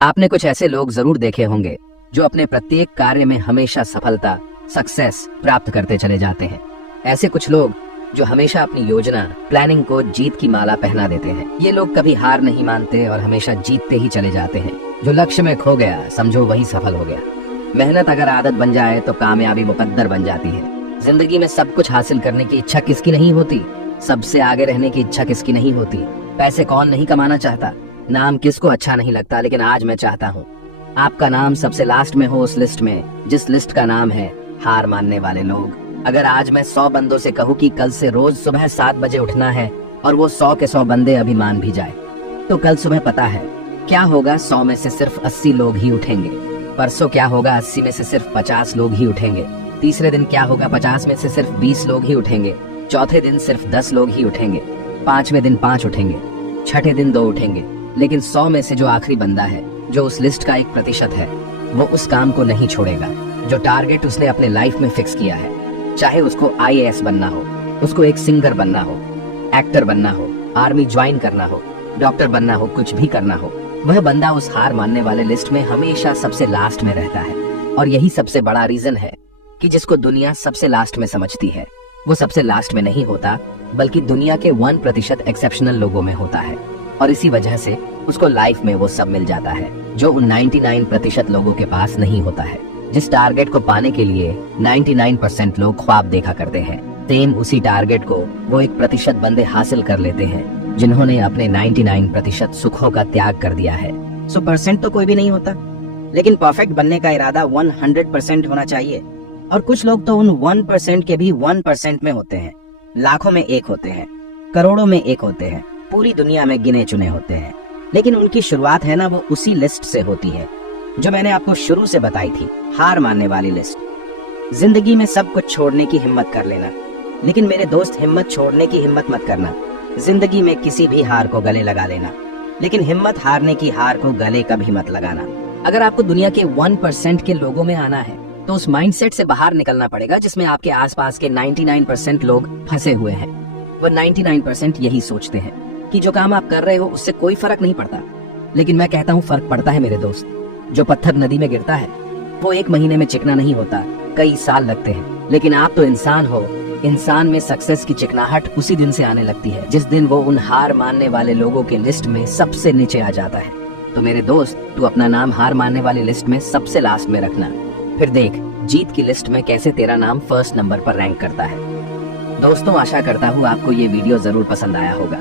आपने कुछ ऐसे लोग जरूर देखे होंगे जो अपने प्रत्येक कार्य में हमेशा सफलता सक्सेस प्राप्त करते चले जाते हैं। ऐसे कुछ लोग जो हमेशा अपनी योजना प्लानिंग को जीत की माला पहना देते हैं। ये लोग कभी हार नहीं मानते और हमेशा जीतते ही चले जाते हैं। जो लक्ष्य में खो गया समझो वही सफल हो गया। मेहनत अगर आदत बन जाए तो कामयाबी मुकद्दर बन जाती है। जिंदगी में सब कुछ हासिल करने की इच्छा किसकी नहीं होती? सबसे आगे रहने की इच्छा किसकी नहीं होती? पैसे कौन नहीं कमाना चाहता? नाम किसको अच्छा नहीं लगता? लेकिन आज मैं चाहता हूँ आपका नाम सबसे लास्ट में हो उस लिस्ट में जिस लिस्ट का नाम है हार मानने वाले लोग। अगर आज मैं 100 बंदों से कहूँ कि कल से रोज सुबह 7 बजे उठना है और वो 100 के 100 बंदे अभी मान भी जाए, तो कल सुबह पता है क्या होगा? 100 में से सिर्फ 80 लोग ही उठेंगे। परसों क्या होगा? 80 में से सिर्फ 50 लोग ही उठेंगे। तीसरे दिन क्या होगा? 50 में से सिर्फ 20 लोग ही उठेंगे। चौथे दिन सिर्फ 10 लोग ही उठेंगे। 5वें दिन 5 उठेंगे। 6ठे दिन 2 उठेंगे। लेकिन 100 में से जो आखिरी बंदा है, जो उस लिस्ट का 1% है, वो उस काम को नहीं छोड़ेगा जो टारगेट उसने अपने लाइफ में फिक्स किया है। चाहे उसको IAS बनना हो, उसको एक सिंगर बनना हो, एक्टर बनना हो, आर्मी ज्वाइन करना हो, डॉक्टर बनना हो, कुछ भी करना हो, वह बंदा उस हार मानने वाले लिस्ट में हमेशा सबसे लास्ट में रहता है। और यही सबसे बड़ा रीजन है कि जिसको दुनिया सबसे लास्ट में समझती है, वो सबसे लास्ट में नहीं होता, बल्कि दुनिया के 1% एक्सेप्शनल लोगों में होता है। और इसी वजह से उसको लाइफ में वो सब मिल जाता है जो उन 99% लोगों के पास नहीं होता है। जिस टारगेट को पाने के लिए 99% लोग ख्वाब देखा करते हैं, सेम उसी टारगेट को वो 1% बंदे हासिल कर लेते हैं जिन्होंने अपने 99% सुखों का त्याग कर दिया है। 100% तो कोई भी नहीं होता, लेकिन परफेक्ट बनने का इरादा 100% होना चाहिए। और कुछ लोग तो उन 1% के भी 1% में होते हैं, लाखों में एक होते हैं, करोड़ों में एक होते हैं, पूरी दुनिया में गिने चुने होते हैं। लेकिन उनकी शुरुआत है ना, वो उसी लिस्ट से होती है जो मैंने आपको शुरू से बताई थी, हार मानने वाली लिस्ट। जिंदगी में सब कुछ छोड़ने की हिम्मत कर लेना, लेकिन मेरे दोस्त हिम्मत छोड़ने की हिम्मत मत करना। जिंदगी में किसी भी हार को गले लगा लेना, लेकिन हिम्मत हारने की हार को गले कभी मत लगाना। अगर आपको दुनिया के 1% के लोगों में आना है तो उस माइंडसेट से बाहर निकलना पड़ेगा जिसमें आपके आसपास के 99% लोग फंसे हुए हैं। वो 99% यही सोचते हैं कि जो काम आप कर रहे हो उससे कोई फर्क नहीं पड़ता। लेकिन मैं कहता हूँ फर्क पड़ता है मेरे दोस्त। जो पत्थर नदी में गिरता है वो 1 महीने में चिकना नहीं होता, कई साल लगते हैं। लेकिन आप तो इंसान हो, इंसान में सक्सेस की चिकनाहट उसी दिन से आने लगती है जिस दिन वो उन हार मानने वाले लोगों के लिस्ट में सबसे नीचे आ जाता है। तो मेरे दोस्त, तू अपना नाम हार मानने वाली लिस्ट में सबसे लास्ट में रखना, फिर देख जीत की लिस्ट में कैसे तेरा नाम फर्स्ट नंबर पर रैंक करता है। दोस्तों, आशा करता हूँ आपको ये वीडियो जरूर पसंद आया होगा।